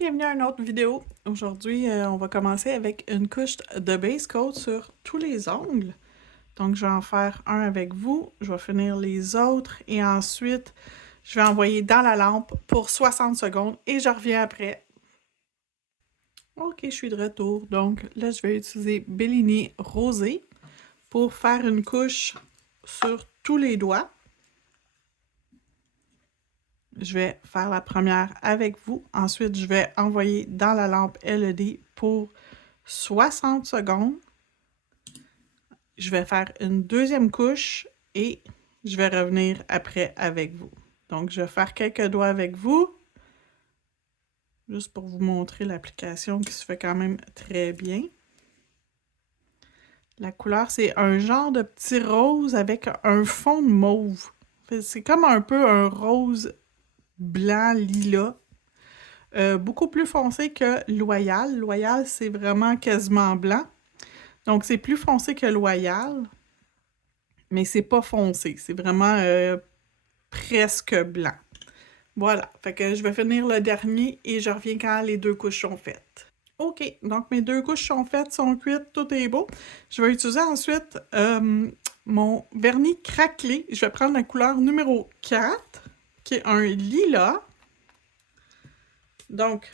bienvenue à une autre vidéo. Aujourd'hui, on va commencer avec une couche de base coat sur tous les ongles. Donc, je vais en faire un avec vous, je vais finir les autres et ensuite, je vais envoyer dans la lampe pour 60 secondes et je reviens après. Ok, je suis de retour. Donc, là, je vais utiliser Bellini Rosé pour faire une couche sur tous les doigts. Je vais faire la première avec vous. Ensuite, je vais envoyer dans la lampe LED pour 60 secondes. Je vais faire une deuxième couche et je vais revenir après avec vous. Donc, je vais faire quelques doigts avec vous, juste pour vous montrer l'application qui se fait quand même très bien. La couleur, c'est un genre de petit rose avec un fond de mauve. C'est comme un peu un rose blanc lilas. Beaucoup plus foncé que Loyal. Loyal, c'est vraiment quasiment blanc. Donc, c'est plus foncé que Loyal, mais c'est pas foncé. C'est vraiment presque blanc. Voilà. Fait que je vais finir le dernier et je reviens quand les deux couches sont faites. OK. Donc, mes deux couches sont faites, sont cuites, tout est beau. Je vais utiliser ensuite mon vernis craquelé. Je vais prendre la couleur numéro 4, qui est un lilas. Donc,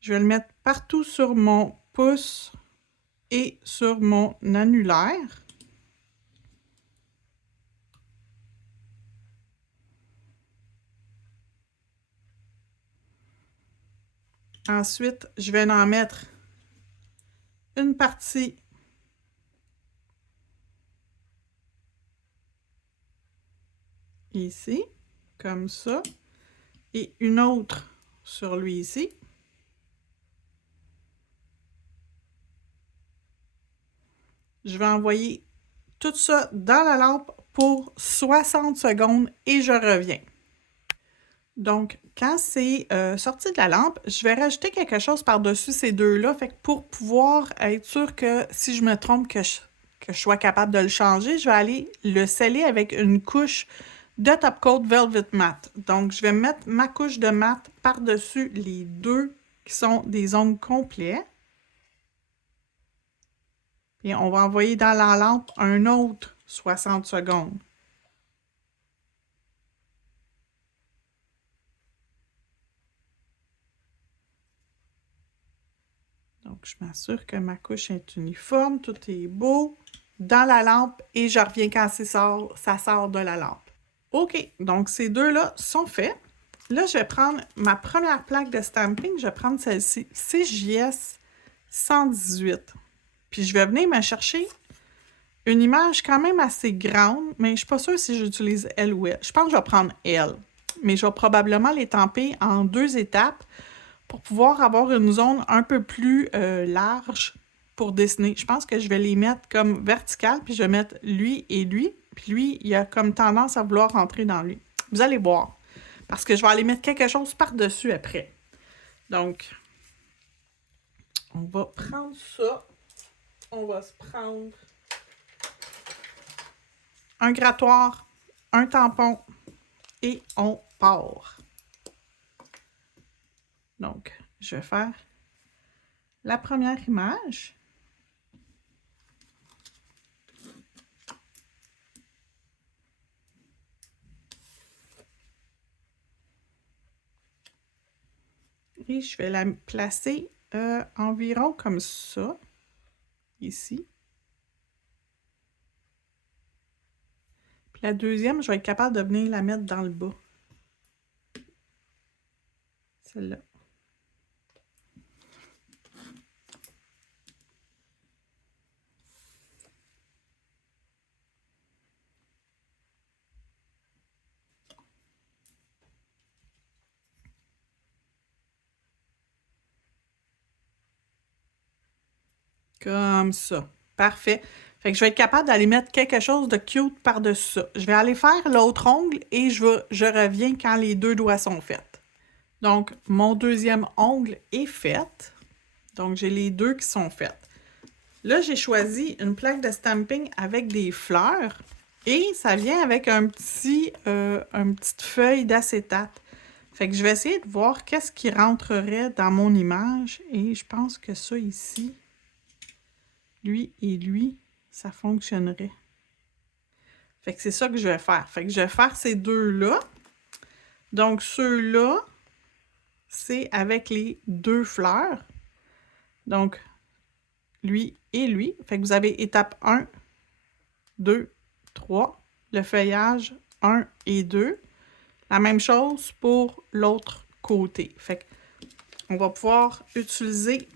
je vais le mettre partout sur mon pouce et sur mon annulaire. Ensuite, je vais en mettre une partie ici, comme ça, et une autre sur lui ici. Je vais envoyer tout ça dans la lampe pour 60 secondes et je reviens. Donc, quand c'est sorti de la lampe, je vais rajouter quelque chose par-dessus ces deux-là. Fait que pour pouvoir être sûr que si je me trompe, que je sois capable de le changer, je vais aller le sceller avec une couche de Top Coat Velvet Matte. Donc, je vais mettre ma couche de matte par-dessus les deux qui sont des ongles complets. Et on va envoyer dans la lampe un autre 60 secondes. Donc, je m'assure que ma couche est uniforme, tout est beau dans la lampe et je reviens quand ça sort de la lampe. OK, donc ces deux-là sont faits. Là, je vais prendre ma première plaque de stamping. Je vais prendre celle-ci, CJS 118. Puis, je vais venir me chercher une image quand même assez grande, mais je ne suis pas sûre si j'utilise L ou L. Je pense que je vais prendre L, mais je vais probablement les tamper en 2 étapes pour pouvoir avoir une zone un peu plus large pour dessiner. Je pense que je vais les mettre comme verticales, puis je vais mettre lui et lui. Puis lui, il a comme tendance à vouloir rentrer dans lui. Vous allez voir. Parce que je vais aller mettre quelque chose par-dessus après. Donc, on va prendre ça. On va se prendre un grattoir, un tampon et on part. Donc, je vais faire la première image. Et je vais la placer environ comme ça, ici. Puis la deuxième, je vais être capable de venir la mettre dans le bas. Celle-là. Comme ça. Parfait. Fait que je vais être capable d'aller mettre quelque chose de cute par-dessus ça. Je vais aller faire l'autre ongle et je reviens quand les deux doigts sont faits. Donc, mon deuxième ongle est fait. Donc, j'ai les deux qui sont faits. Là, j'ai choisi une plaque de stamping avec des fleurs et ça vient avec une petite feuille d'acétate. Fait que je vais essayer de voir qu'est-ce qui rentrerait dans mon image. Et je pense que ça ici, lui et lui, ça fonctionnerait. Fait que c'est ça que je vais faire. Fait que je vais faire ces deux-là. Donc, ceux-là, c'est avec les deux fleurs. Donc, lui et lui. Fait que vous avez étape 1, 2, 3. Le feuillage 1 et 2. La même chose pour l'autre côté. Fait que on va pouvoir utiliser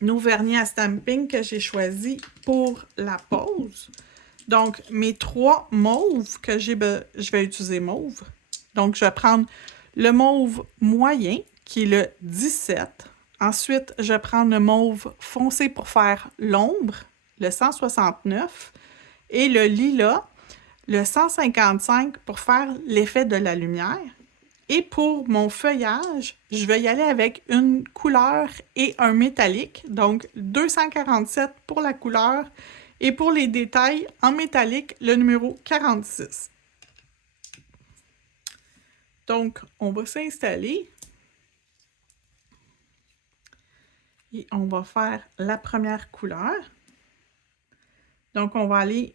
nos vernis à stamping que j'ai choisis pour la pose. Donc, mes 3 mauves que je vais utiliser mauve. Donc, je vais prendre le mauve moyen, qui est le 17. Ensuite, je vais prendre le mauve foncé pour faire l'ombre, le 169. Et le lilas, le 155 pour faire l'effet de la lumière. Et pour mon feuillage, je vais y aller avec une couleur et un métallique. Donc, 247 pour la couleur et pour les détails en métallique, le numéro 46. Donc, on va s'installer. Et on va faire la première couleur. Donc, on va aller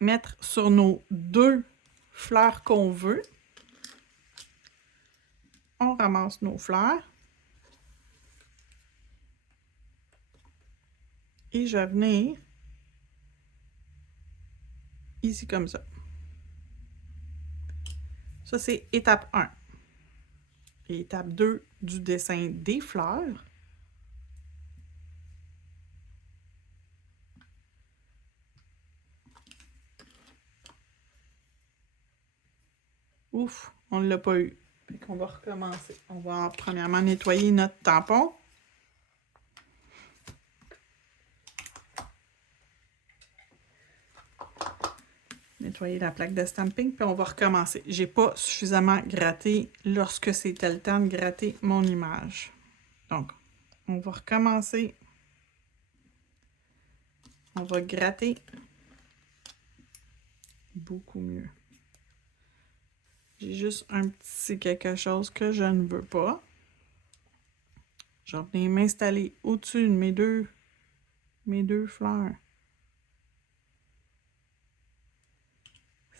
mettre sur nos 2 fleurs qu'on veut. On ramasse nos fleurs. Et je vais venir ici comme ça. Ça, c'est étape 1. Et étape 2 du dessin des fleurs. Ouf, on ne l'a pas eu. Fait qu'on va recommencer. On va premièrement nettoyer notre tampon. Nettoyer la plaque de stamping, puis on va recommencer. J'ai pas suffisamment gratté lorsque c'était le temps de gratter mon image. Donc, on va recommencer. On va gratter beaucoup mieux. J'ai juste un petit quelque chose que je ne veux pas. Je vais venir m'installer au-dessus de mes deux fleurs.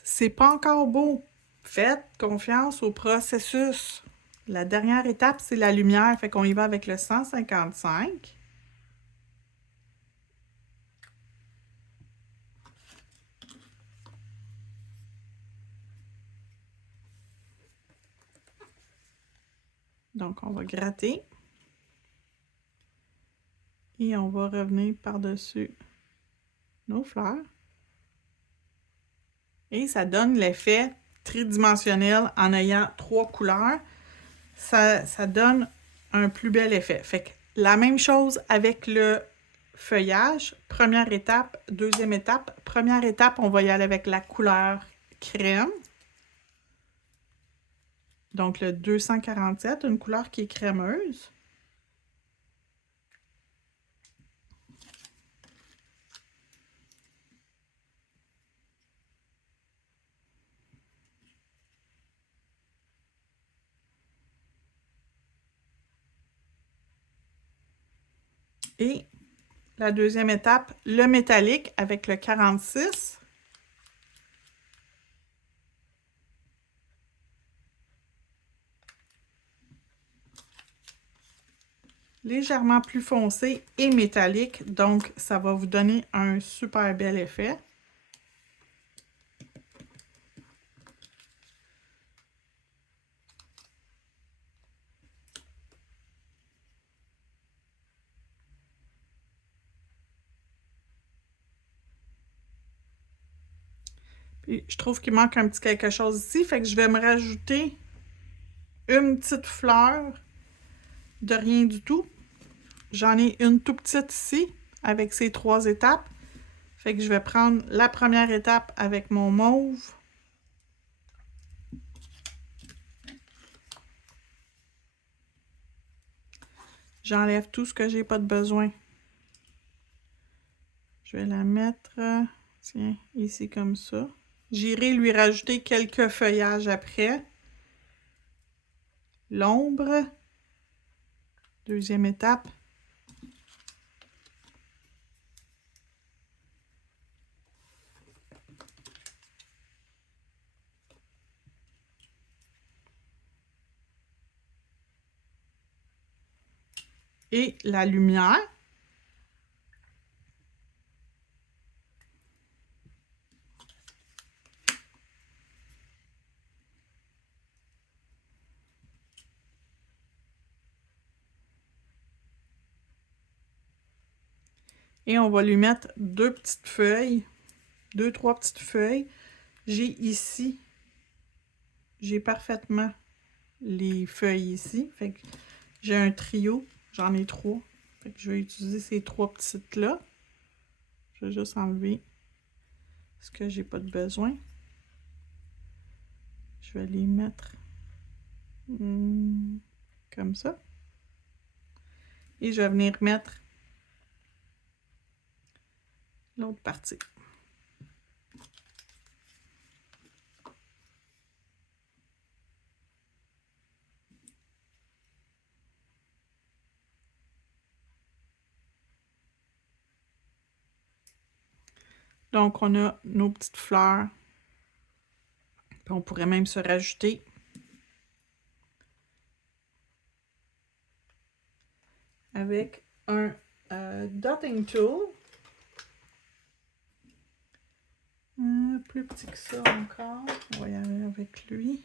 C'est pas encore beau. Faites confiance au processus. La dernière étape, c'est la lumière. Fait qu'on y va avec le 155. Donc, on va gratter. Et on va revenir par-dessus nos fleurs. Et ça donne l'effet tridimensionnel en ayant 3 couleurs. Ça donne un plus bel effet. Fait que la même chose avec le feuillage. Première étape, deuxième étape. Première étape, on va y aller avec la couleur crème. Donc le 247, une couleur qui est crémeuse. Et la deuxième étape, le métallique avec le 46. Légèrement plus foncé et métallique, donc ça va vous donner un super bel effet. Puis je trouve qu'il manque un petit quelque chose ici, fait que je vais me rajouter une petite fleur de rien du tout. J'en ai une tout petite ici, avec ces 3 étapes. Fait que je vais prendre la première étape avec mon mauve. J'enlève tout ce que j'ai pas de besoin. Je vais la mettre, tiens, ici comme ça. J'irai lui rajouter quelques feuillages après. l'ombre. Deuxième étape. Et la lumière. Et on va lui mettre deux petites feuilles, deux, trois petites feuilles. J'ai ici, j'ai parfaitement les feuilles ici. Fait que j'ai un trio, j'en ai trois. Fait que je vais utiliser ces trois petites-là. Je vais juste enlever ce que j'ai pas de besoin. Je vais les mettre comme ça. Et je vais venir mettre l'autre partie. Donc, on a nos petites fleurs. Puis on pourrait même se rajouter avec un dotting tool. Plus petit que ça encore. On va y aller avec lui.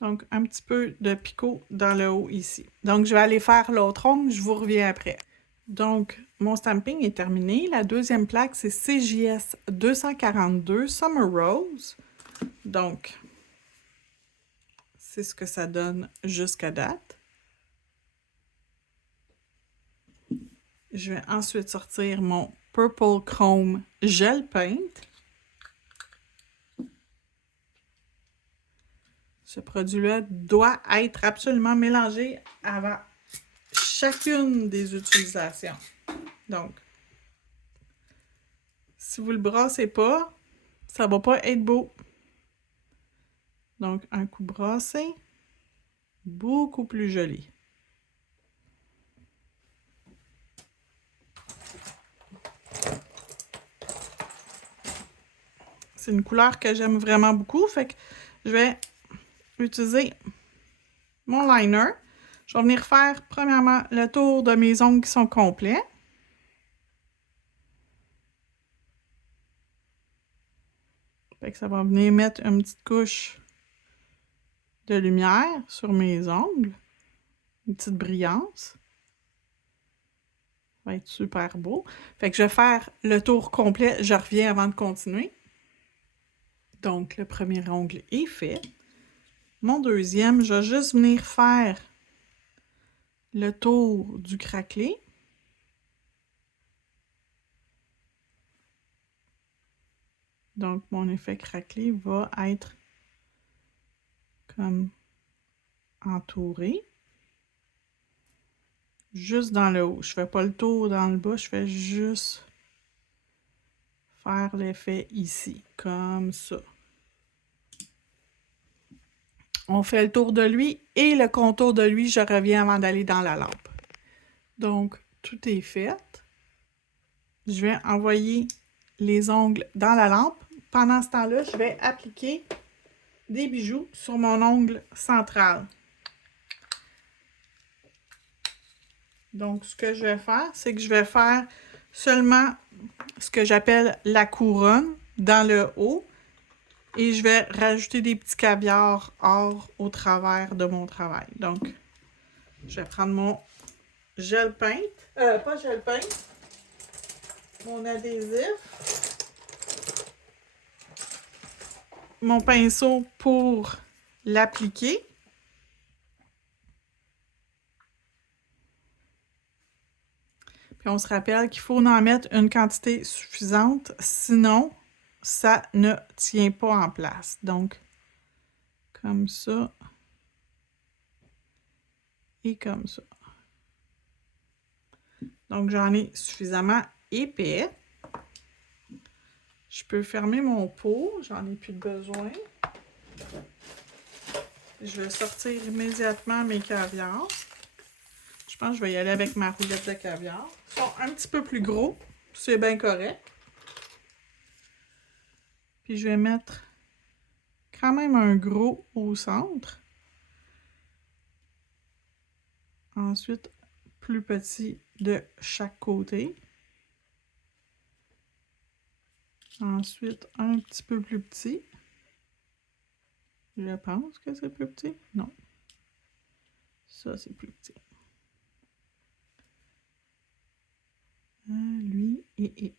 Donc, un petit peu de picot dans le haut ici. Donc, je vais aller faire l'autre ongle. Je vous reviens après. Donc, mon stamping est terminé. La deuxième plaque, c'est CJS 242 Summer Rose. Donc, c'est ce que ça donne jusqu'à date. Je vais ensuite sortir mon Purple Chrome Gel Paint. Ce produit-là doit être absolument mélangé avant chacune des utilisations. Donc, si vous ne le brassez pas, ça ne va pas être beau. Donc, un coup brassé, beaucoup plus joli. C'est une couleur que j'aime vraiment beaucoup, fait que je vais utiliser mon liner. Je vais venir faire premièrement le tour de mes ongles qui sont complets. Fait que ça va venir mettre une petite couche de lumière sur mes ongles. Une petite brillance. Ça va être super beau. Fait que je vais faire le tour complet. Je reviens avant de continuer. Donc, le premier ongle est fait. Mon deuxième, je vais juste venir faire le tour du craquelé. Donc, mon effet craquelé va être comme entouré. Juste dans le haut. Je ne fais pas le tour dans le bas, je fais juste faire l'effet ici, comme ça. On fait le tour de lui et le contour de lui, je reviens avant d'aller dans la lampe. Donc, tout est fait. Je vais envoyer les ongles dans la lampe. Pendant ce temps-là, je vais appliquer des bijoux sur mon ongle central. Donc, ce que je vais faire, c'est que je vais faire seulement ce que j'appelle la couronne dans le haut. Et je vais rajouter des petits caviars or au travers de mon travail. Donc, je vais prendre mon gel paint. Pas gel paint. Mon adhésif. Mon pinceau pour l'appliquer. Puis on se rappelle qu'il faut en mettre une quantité suffisante, sinon ça ne tient pas en place. Donc, comme ça. et comme ça. Donc, j'en ai suffisamment épais. Je peux fermer mon pot, j'en ai plus de besoin. Je vais sortir immédiatement mes caviars. Je pense que je vais y aller avec ma roulette de caviar. Ils sont un petit peu plus gros, c'est bien correct. Puis je vais mettre quand même un gros au centre. Ensuite, plus petit de chaque côté. Ensuite, un petit peu plus petit. Je pense que c'est plus petit. Non. Ça, c'est plus petit. Lui et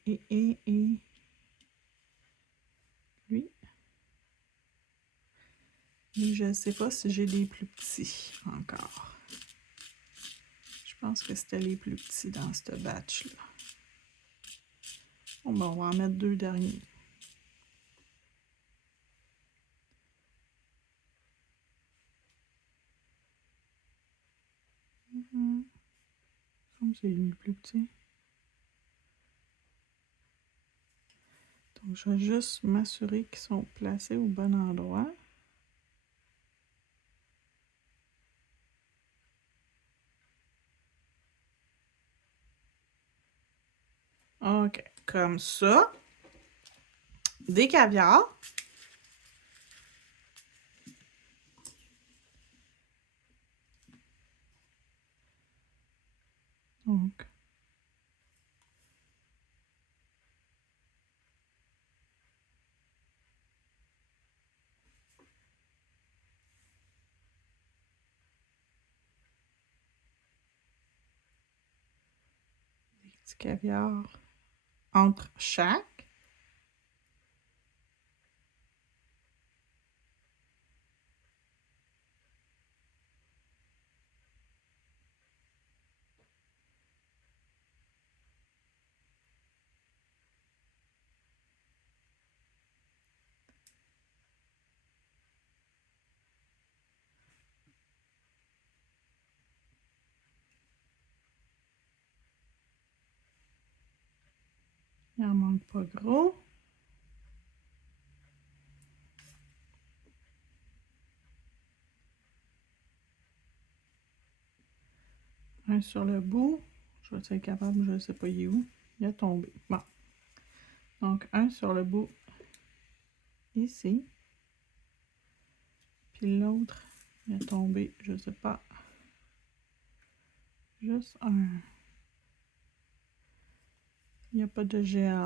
lui. Et je ne sais pas si j'ai des plus petits encore. Je pense que c'était les plus petits dans ce batch-là. Bon, ben, on va en mettre 2 derniers. Comme c'est le plus petit. Donc, je vais juste m'assurer qu'ils sont placés au bon endroit. OK, comme ça. Des caviars. Donc, des petits caviars entre chaque. Il n'en manque pas gros. Un sur le bout. Je vais être capable, je ne sais pas il est où. Il a tombé. Bon. Donc, un sur le bout ici. Puis l'autre, il a tombé, je ne sais pas. Juste un. Il n'y a pas de gel.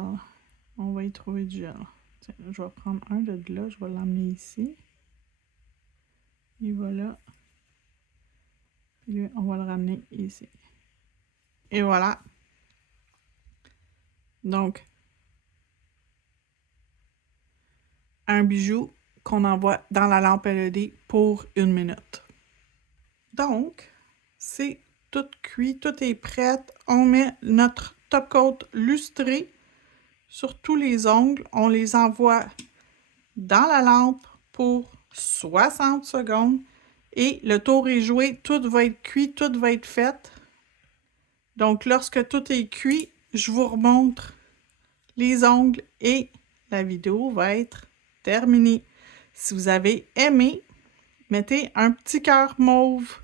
On va y trouver du gel. Tiens, je vais prendre un de là, je vais l'emmener ici. Il va là. Puis lui, on va le ramener ici. Et voilà. Donc, un bijou qu'on envoie dans la lampe LED pour 1 minute. Donc, c'est tout cuit, tout est prêt. On met notre top coat lustré sur tous les ongles. On les envoie dans la lampe pour 60 secondes. Et le tour est joué, tout va être cuit, tout va être fait. Donc, lorsque tout est cuit, je vous remontre les ongles et la vidéo va être terminée. Si vous avez aimé, mettez un petit cœur mauve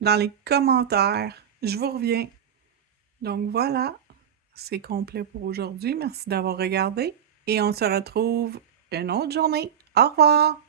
dans les commentaires. Je vous reviens. Donc voilà, c'est complet pour aujourd'hui. Merci d'avoir regardé et on se retrouve une autre journée. Au revoir!